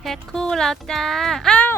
แพ็คคู่แล้วจ้า อ้าว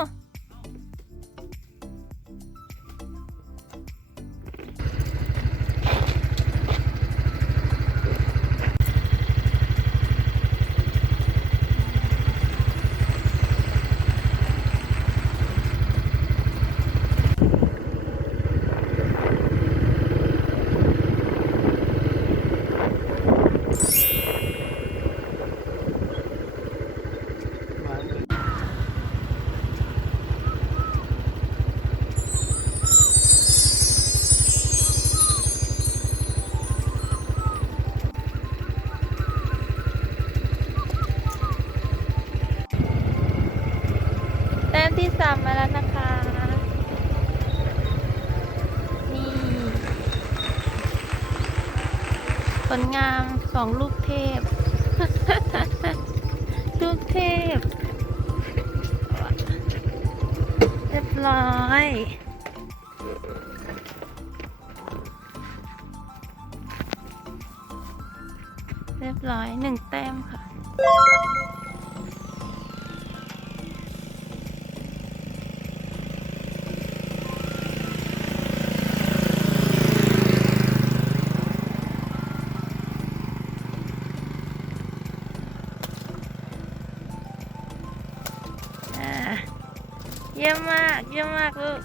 สามมาแล้วนะคะ นี่ ผลงามของลูกเทพ ลูกเทพ เรียบร้อยเรียบร้อยหนึ่งแต้มค่ะ เยี่ยมมาก เยี่ยมมากลูก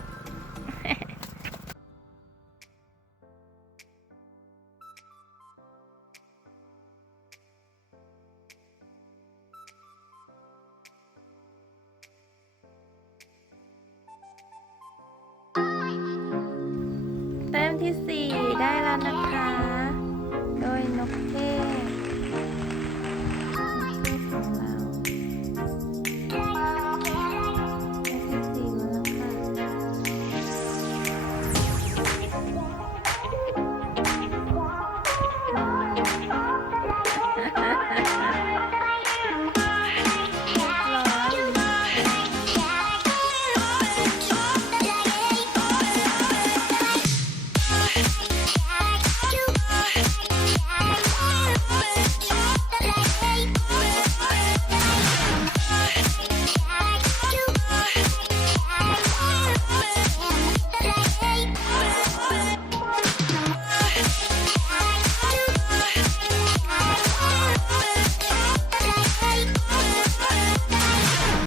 แต้มที่สี่ได้แล้วนะคะ